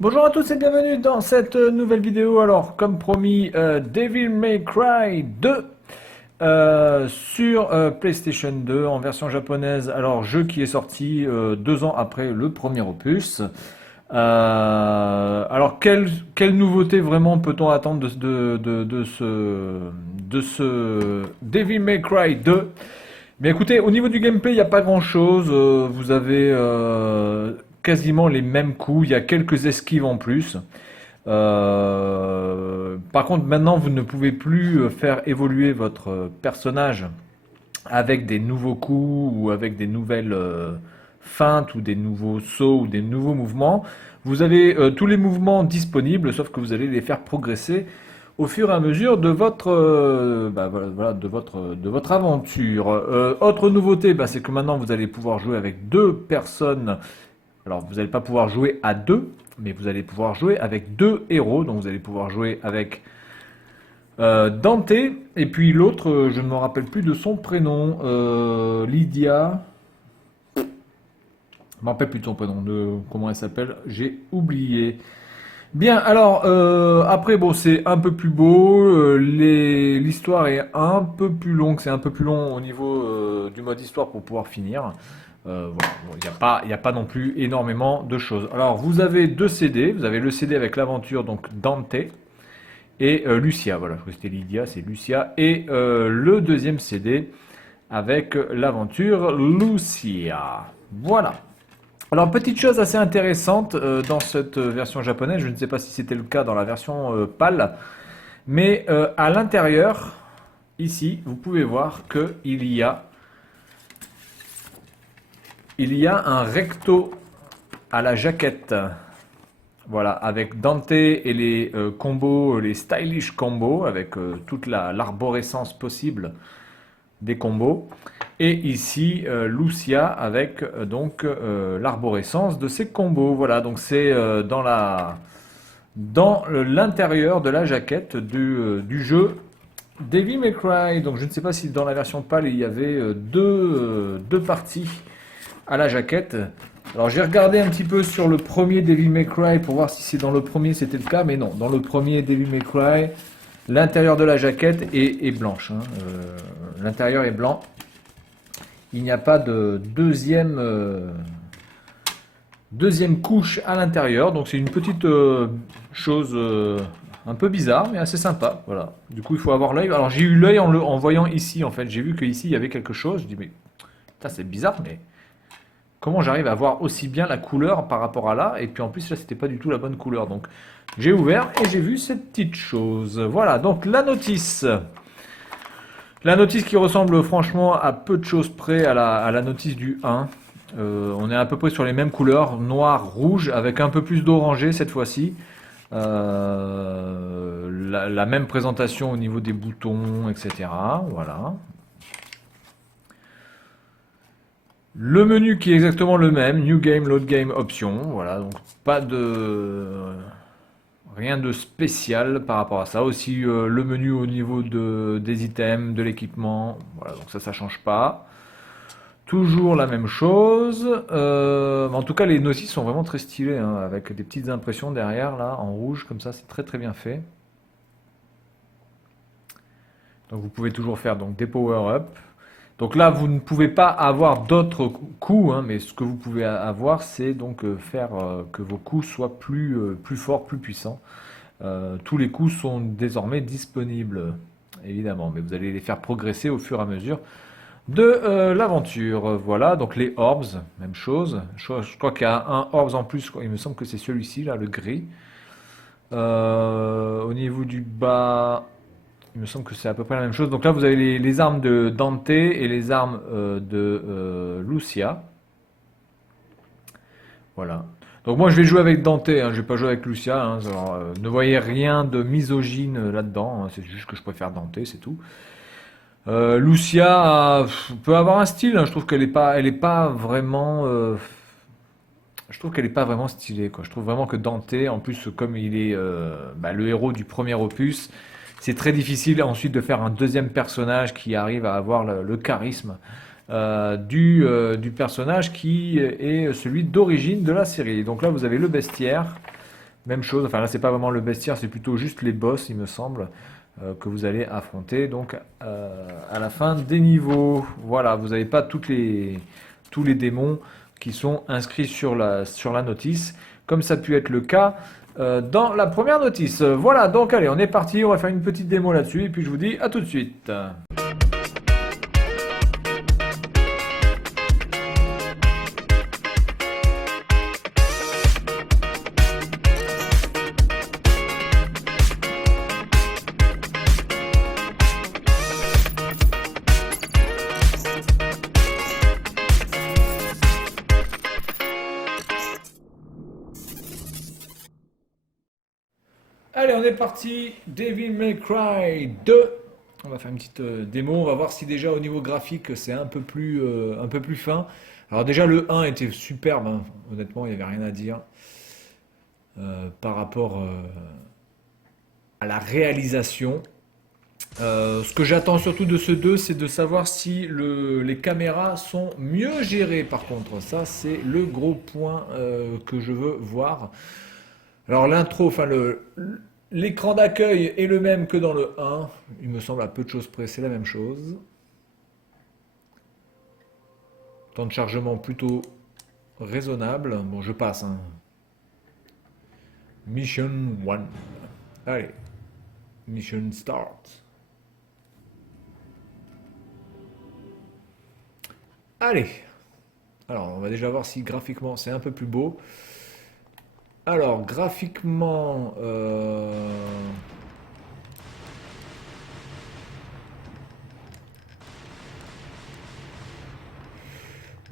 Bonjour à tous et bienvenue dans cette nouvelle vidéo. Alors, comme promis, Devil May Cry 2 sur PlayStation 2 en version japonaise. Alors, jeu qui est sorti 2 ans après le premier opus. Alors, quelle nouveauté vraiment peut-on attendre de ce Devil May Cry 2? Mais écoutez, au niveau du gameplay, il n'y a pas grand-chose. Vous avez quasiment les mêmes coups. Il y a quelques esquives en plus. Par contre, maintenant, vous ne pouvez plus faire évoluer votre personnage avec des nouveaux coups ou avec des nouvelles feintes ou des nouveaux sauts ou des nouveaux mouvements. Vous avez tous les mouvements disponibles, sauf que vous allez les faire progresser au fur et à mesure de votre, voilà, de votre aventure. Autre nouveauté, c'est que maintenant vous allez pouvoir jouer avec deux personnes. Alors vous n'allez pas pouvoir jouer à deux, mais vous allez pouvoir jouer avec deux héros. Donc vous allez pouvoir jouer avec Dante, et puis l'autre, je ne me rappelle plus de son prénom, Lydia. Je ne me rappelle plus de son prénom, de comment elle s'appelle, j'ai oublié. Bien, alors après, bon, c'est un peu plus beau, l'histoire est un peu plus longue, c'est un peu plus long au niveau du mode histoire pour pouvoir finir. Voilà, bon, il n'y a pas non plus énormément de choses. Alors, vous avez deux CD, vous avez le CD avec l'aventure, donc Dante, et Lucia, voilà, je crois que c'était Lydia, c'est Lucia, et le deuxième CD avec l'aventure Lucia. Voilà. Alors, petite chose assez intéressante dans cette version japonaise, je ne sais pas si c'était le cas dans la version PAL, mais à l'intérieur, ici, vous pouvez voir qu'il y a un recto à la jaquette. Voilà, avec Dante et les combos, les stylish combos, avec toute l'arborescence possible des combos. Et ici, Lucia avec l'arborescence de ses combos. Voilà, donc c'est dans l'intérieur de la jaquette du jeu Devil May Cry. Donc je ne sais pas si dans la version PAL il y avait deux parties à la jaquette. Alors j'ai regardé un petit peu sur le premier Devil May Cry pour voir si c'est dans le premier c'était le cas, mais non, dans le premier Devil May Cry, l'intérieur de la jaquette est blanche, hein. L'intérieur est blanc. Il n'y a pas de deuxième couche à l'intérieur, donc c'est une petite chose un peu bizarre, mais assez sympa. Voilà. Du coup, il faut avoir l'œil. Alors j'ai eu l'œil en voyant ici, en fait. J'ai vu qu'ici il y avait quelque chose. Je dis mais ça c'est bizarre, mais comment j'arrive à voir aussi bien la couleur par rapport à là? Et puis en plus là c'était pas du tout la bonne couleur. Donc j'ai ouvert et j'ai vu cette petite chose. Voilà, donc la notice. La notice qui ressemble franchement à peu de choses près à la notice du 1. On est à peu près sur les mêmes couleurs, noir, rouge, avec un peu plus d'orangé cette fois-ci. La même présentation au niveau des boutons, etc. Voilà. Le menu qui est exactement le même, New Game, Load Game, Option. Voilà, donc pas de rien de spécial par rapport à ça. Aussi le menu au niveau des items, de l'équipement. Voilà, donc ça change pas. Toujours la même chose. En tout cas, les notices sont vraiment très stylées, hein, avec des petites impressions derrière, là, en rouge, comme ça, c'est très très bien fait. Donc vous pouvez toujours faire donc, des power-up. Donc là, vous ne pouvez pas avoir d'autres coups, hein, mais ce que vous pouvez avoir, c'est donc faire que vos coups soient plus forts, plus puissants. Tous les coups sont désormais disponibles, évidemment, mais vous allez les faire progresser au fur et à mesure de l'aventure. Voilà, donc les orbs, même chose. Je crois qu'il y a un orbs en plus, il me semble que c'est celui-ci, là, le gris. Au niveau du bas, il me semble que c'est à peu près la même chose. Donc là, vous avez les armes de Dante et les armes de Lucia. Voilà. Donc moi, je vais jouer avec Dante, hein, je vais pas jouer avec Lucia, hein. Alors, ne voyez rien de misogyne là-dedans, hein, c'est juste que je préfère Dante, c'est tout. Lucia peut avoir un style, hein. Je trouve qu'elle est pas vraiment, je trouve qu'elle est pas vraiment stylée, quoi. Je trouve vraiment que Dante, en plus, comme il est le héros du premier opus, c'est très difficile ensuite de faire un deuxième personnage qui arrive à avoir le charisme du personnage qui est celui d'origine de la série. Donc là, vous avez le bestiaire Même chose, enfin là c'est pas vraiment le bestiaire, c'est plutôt juste les boss, il me semble, que vous allez affronter donc à la fin des niveaux. Voilà, vous n'avez pas tous les démons qui sont inscrits sur la notice, comme ça a pu être le cas dans la première notice. Voilà, donc allez, on est parti, on va faire une petite démo là-dessus, et puis je vous dis à tout de suite. Allez, on est parti. Devil May Cry 2. On va faire une petite démo. On va voir si déjà au niveau graphique c'est un peu plus fin. Alors déjà le 1 était superbe, hein. Honnêtement, il n'y avait rien à dire par rapport à la réalisation. Ce que j'attends surtout de ce 2, c'est de savoir si les caméras sont mieux gérées par contre. Ça, c'est le gros point que je veux voir. Alors l'intro, enfin l'écran d'accueil est le même que dans le 1. Il me semble à peu de choses près, c'est la même chose. Temps de chargement plutôt raisonnable. Bon, je passe, hein. Mission 1. Allez. Mission start. Allez. Alors, on va déjà voir si graphiquement c'est un peu plus beau. Alors, graphiquement,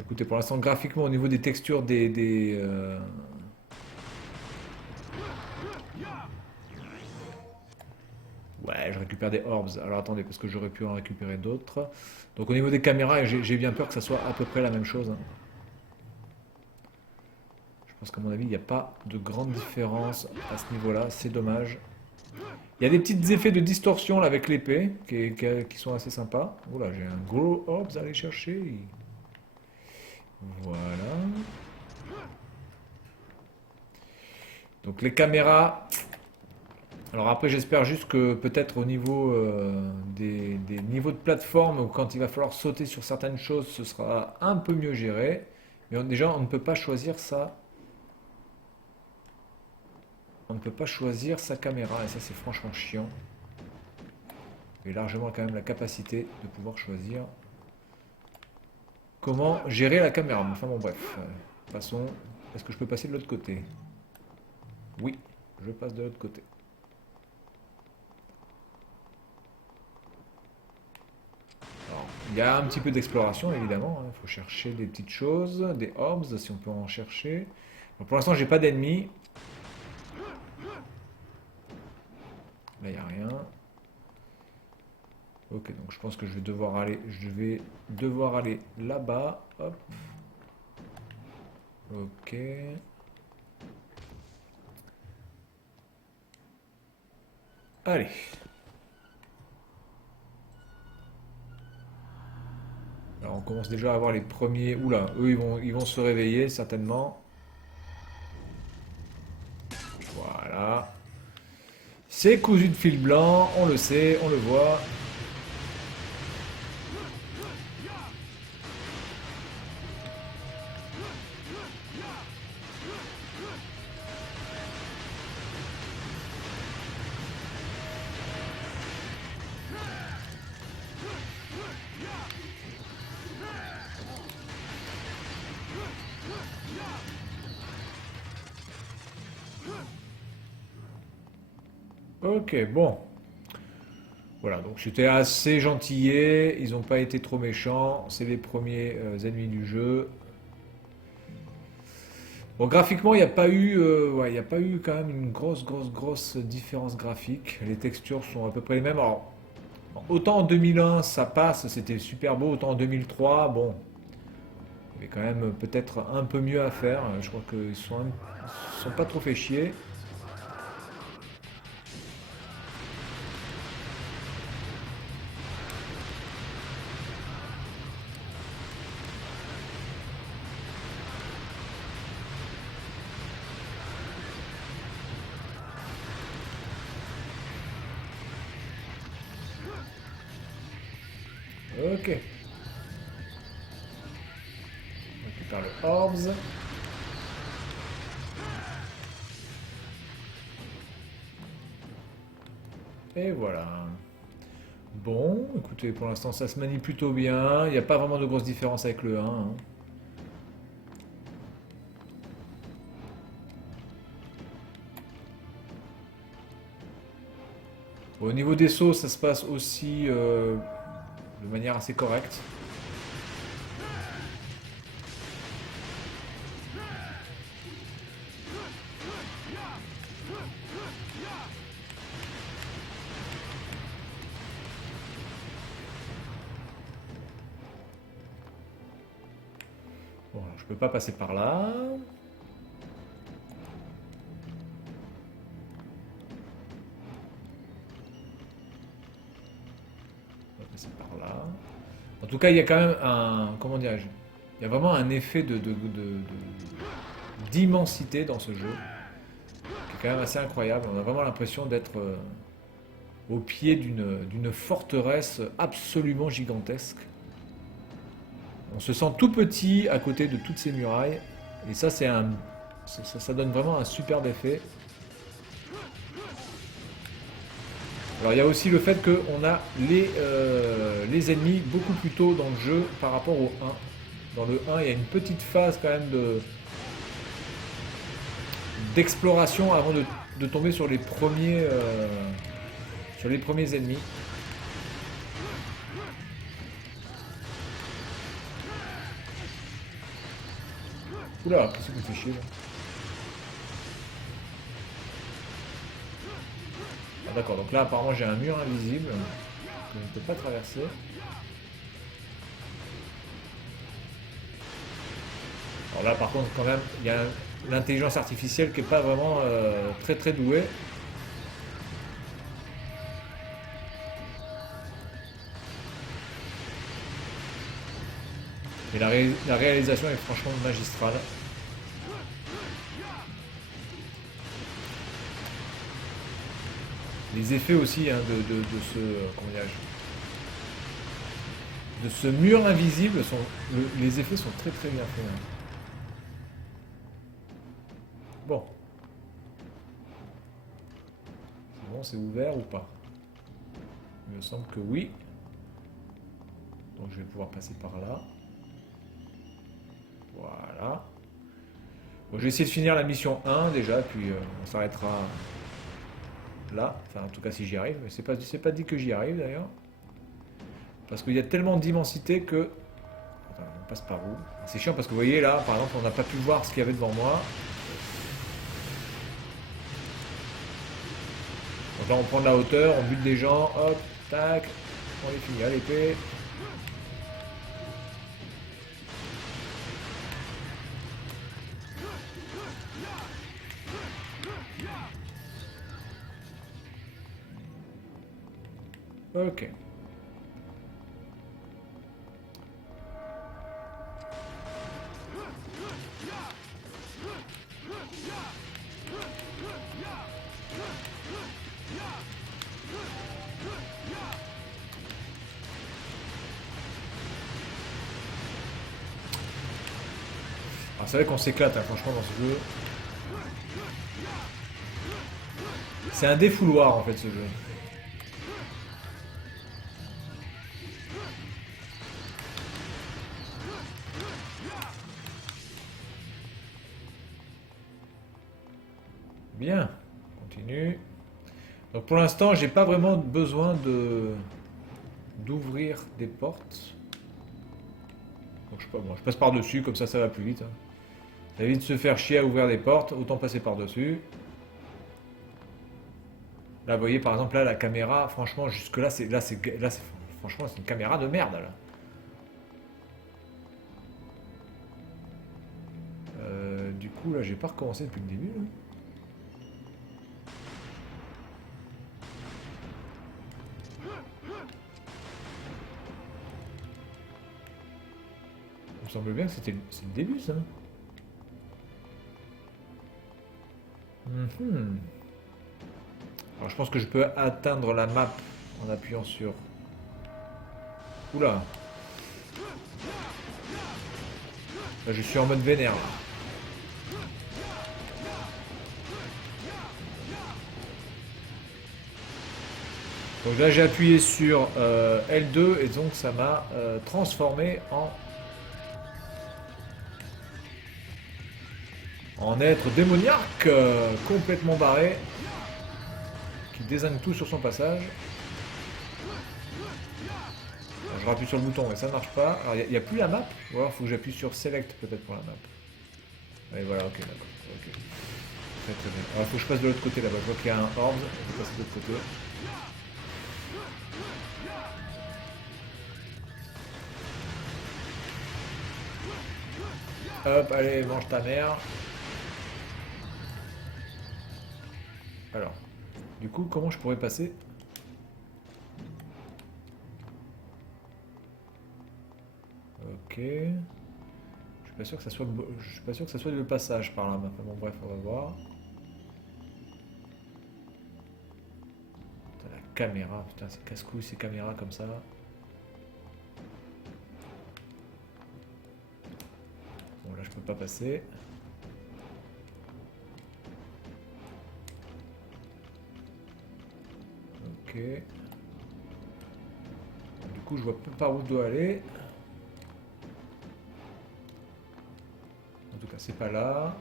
écoutez, pour l'instant, graphiquement, au niveau des textures ouais, je récupère des orbs. Alors attendez, parce que j'aurais pu en récupérer d'autres. Donc au niveau des caméras, j'ai bien peur que ça soit à peu près la même chose, hein. Je pense qu'à mon avis, il n'y a pas de grande différence à ce niveau-là. C'est dommage. Il y a des petits effets de distorsion là, avec l'épée qui sont assez sympas. Oula, j'ai un gros orbs à aller chercher. Voilà. Donc les caméras. Alors après, j'espère juste que peut-être au niveau des niveaux de plateforme, ou quand il va falloir sauter sur certaines choses, ce sera un peu mieux géré. Mais déjà, on ne peut pas choisir ça. On ne peut pas choisir sa caméra, et ça c'est franchement chiant. Mais largement quand même la capacité de pouvoir choisir comment gérer la caméra. Enfin bon bref, passons. Est-ce que je peux passer de l'autre côté? Oui, je passe de l'autre côté. Alors, il y a un petit peu d'exploration évidemment, il faut chercher des petites choses, des orbs si on peut en chercher. Donc, pour l'instant j'ai pas d'ennemis. Là, il n'y a rien. Ok, donc je pense que je vais devoir aller là-bas. Hop. Ok. Allez. Alors on commence déjà à avoir les premiers. Oula, eux ils vont se réveiller certainement. Voilà. C'est cousu de fil blanc, on le sait, on le voit. Ok, bon. Voilà, donc c'était assez gentillé, ils n'ont pas été trop méchants, c'est les premiers ennemis du jeu. Bon, graphiquement, il n'y a pas eu, ouais, il y a pas eu quand même une grosse différence graphique. Les textures sont à peu près les mêmes. Alors, autant en 2001, ça passe, c'était super beau, autant en 2003, bon, il y avait quand même peut-être un peu mieux à faire. Je crois qu'ils sont pas trop fait chier. Ok. On récupère le Orbs. Et voilà. Bon, écoutez, pour l'instant ça se manie plutôt bien. Il n'y a pas vraiment de grosses différences avec le 1. Hein. Bon, au niveau des sauts, ça se passe aussi de manière assez correcte. Bon, alors, je peux pas passer par là. On va passer par là. En tout cas, il y a quand même un... Comment dirais-je? Il y a vraiment un effet d'immensité dans ce jeu, qui est quand même assez incroyable. On a vraiment l'impression d'être au pied d'une forteresse absolument gigantesque. On se sent tout petit à côté de toutes ces murailles. Et ça, ça donne vraiment un superbe effet. Alors il y a aussi le fait qu'on a les ennemis beaucoup plus tôt dans le jeu par rapport au 1. Dans le 1, il y a une petite phase quand même d'exploration avant de tomber sur les premiers ennemis. Oula, qu'est-ce que vous fait chier là? Ah, d'accord, donc là apparemment j'ai un mur invisible que je ne peux pas traverser. Alors là par contre quand même il y a l'intelligence artificielle qui n'est pas vraiment très très douée. Mais la réalisation est franchement magistrale. Les effets aussi hein, de ce comment de ce mur invisible sont les effets sont très très bien faits. Hein. Bon, c'est bon, c'est ouvert ou pas? Il me semble que oui. Donc je vais pouvoir passer par là. Voilà. Bon, je vais essayer de finir la mission 1 déjà, puis on s'arrêtera là. Enfin, en tout cas, si j'y arrive. Mais c'est pas dit que j'y arrive d'ailleurs. Parce qu'il y a tellement d'immensité que. Attends, on passe par où? C'est chiant parce que vous voyez là, par exemple, on n'a pas pu voir ce qu'il y avait devant moi. Donc là, on prend de la hauteur, on bute des gens, hop, tac, on les finit à l'épée. Ok. Alors c'est vrai qu'on s'éclate hein, franchement dans ce jeu. C'est un défouloir en fait ce jeu. Bien, on continue. Donc pour l'instant, j'ai pas vraiment besoin d'ouvrir des portes. Donc je, sais pas, bon, je passe par-dessus, comme ça va plus vite. Hein. Ça évite de se faire chier à ouvrir des portes, autant passer par-dessus. Là, vous voyez, par exemple, là, la caméra, franchement, jusque-là, franchement, c'est une caméra de merde, là. Du coup, là, j'ai pas recommencé depuis le début, là. Il me semble bien que c'est le début, ça. Mhm. Alors, je pense que je peux atteindre la map en appuyant sur... Oula, Là, je suis en mode vénère. Là. Donc là j'ai appuyé sur L2 et donc ça m'a transformé en être démoniaque complètement barré qui désigne tout sur son passage. Alors, je rappuie sur le bouton mais ça ne marche pas. Alors il n'y a plus la map ou alors il faut que j'appuie sur Select peut-être pour la map. Et voilà, ok, d'accord. Okay. Très très bien. Alors il faut que je passe de l'autre côté là-bas. Je vois qu'il y a un orb, je vais passer de l'autre côté. Hop, allez, mange ta mère. Alors, du coup, comment je pourrais passer? Ok. Je suis pas sûr que ça soit je suis pas sûr que ça soit le passage par là. Bon, bref, on va voir. Putain, la caméra, putain, c'est casse-couille ces caméras comme ça. Bon, là, je peux pas passer. Ok. Du coup, je vois pas par où je dois aller. En tout cas, c'est pas là.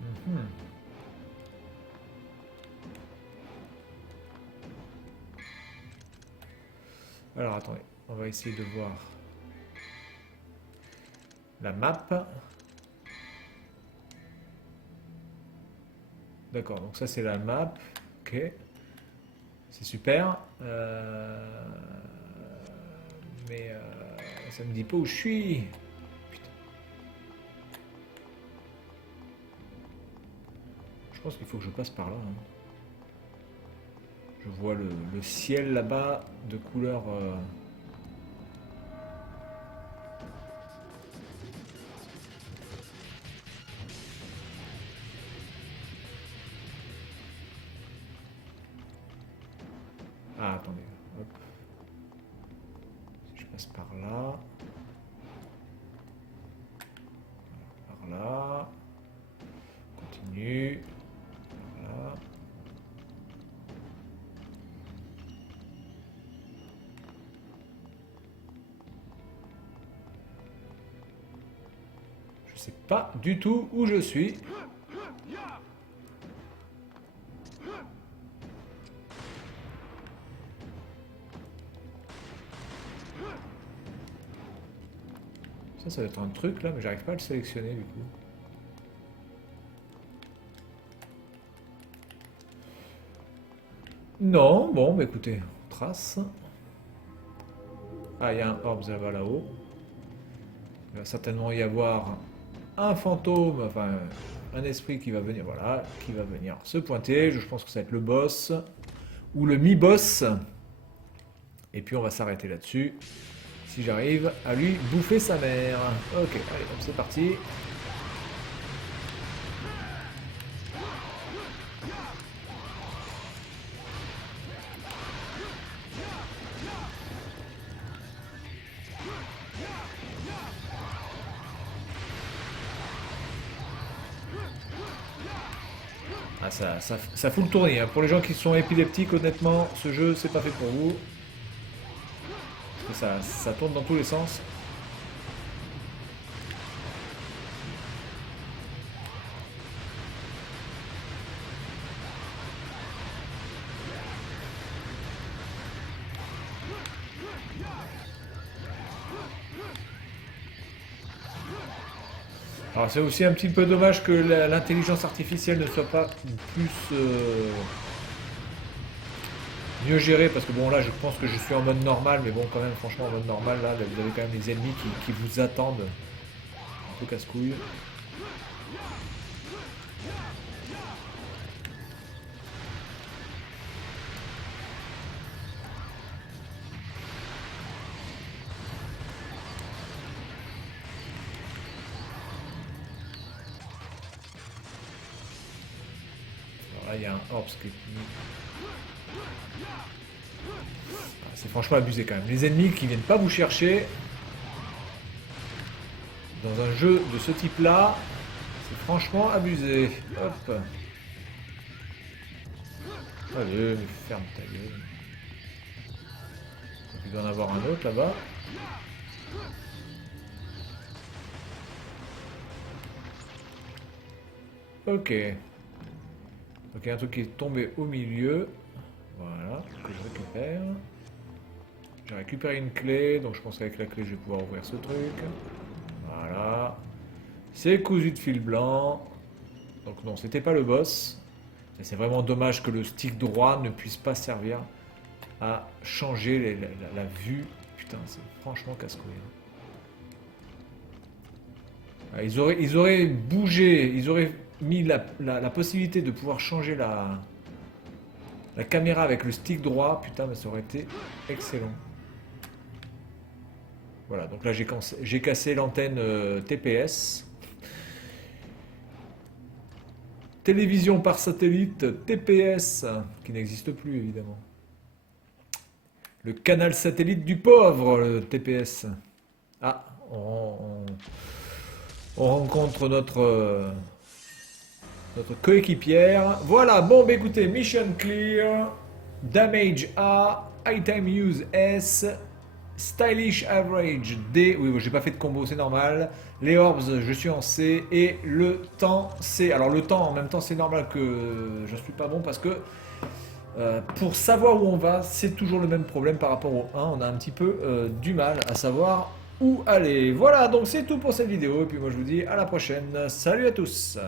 Mhm. Alors, attendez. On va essayer de voir la map. D'accord, donc ça c'est la map. Ok. C'est super. Mais ça me dit pas où je suis. Putain. Je pense qu'il faut que je passe par là. Hein. Je vois le ciel là-bas de couleur... Ah, attendez. Hop. Si je passe par là... Par là... Continue... Voilà. Je sais pas du tout où je suis. Ça doit être un truc là, mais j'arrive pas à le sélectionner du coup. Non, bon, bah écoutez, on trace. Ah, il y a un orb là-bas là-haut. Il va certainement y avoir un fantôme, enfin un esprit qui va venir, voilà, qui va venir se pointer. Je pense que ça va être le boss ou le mi-boss. Et puis on va s'arrêter là-dessus. Si j'arrive à lui bouffer sa mère. Ok, allez, donc c'est parti. Ah, ça fout le tournis. Hein. Pour les gens qui sont épileptiques, honnêtement, ce jeu, c'est pas fait pour vous. Parce que ça tourne dans tous les sens. Alors c'est aussi un petit peu dommage que l'intelligence artificielle ne soit pas plus mieux gérée parce que bon là je pense que je suis en mode normal mais bon quand même franchement en mode normal là vous avez quand même des ennemis qui vous attendent un peu casse-couille. il y a un Orbs qui est... C'est franchement abusé quand même. Les ennemis qui viennent pas vous chercher dans un jeu de ce type-là, c'est franchement abusé. Hop. Allez, ferme ta gueule. Il doit en avoir un autre là-bas. Ok. Donc il y a un truc qui est tombé au milieu. Voilà, que je récupère. J'ai récupéré une clé, donc je pense qu'avec la clé je vais pouvoir ouvrir ce truc. Voilà. C'est cousu de fil blanc. Donc non, c'était pas le boss. C'est vraiment dommage que le stick droit ne puisse pas servir à changer la vue. Putain, c'est franchement casse-couille. Ah, ils auraient bougé, ils auraient mis la possibilité de pouvoir changer la caméra avec le stick droit. Putain, mais ça aurait été excellent. Voilà, donc là j'ai cassé l'antenne TPS. Télévision par satellite TPS, qui n'existe plus évidemment. Le canal satellite du pauvre, le TPS. Ah, on rencontre notre coéquipière. Voilà, bon, bah écoutez, mission clear, damage A, item use S, stylish average D. Oui, j'ai pas fait de combo, c'est normal. Les orbs, je suis en C et le temps C. Alors le temps, en même temps, c'est normal que je suis pas bon parce que pour savoir où on va, c'est toujours le même problème par rapport au 1. On a un petit peu du mal à savoir où aller. Voilà, donc c'est tout pour cette vidéo. Et puis moi je vous dis à la prochaine. Salut à tous!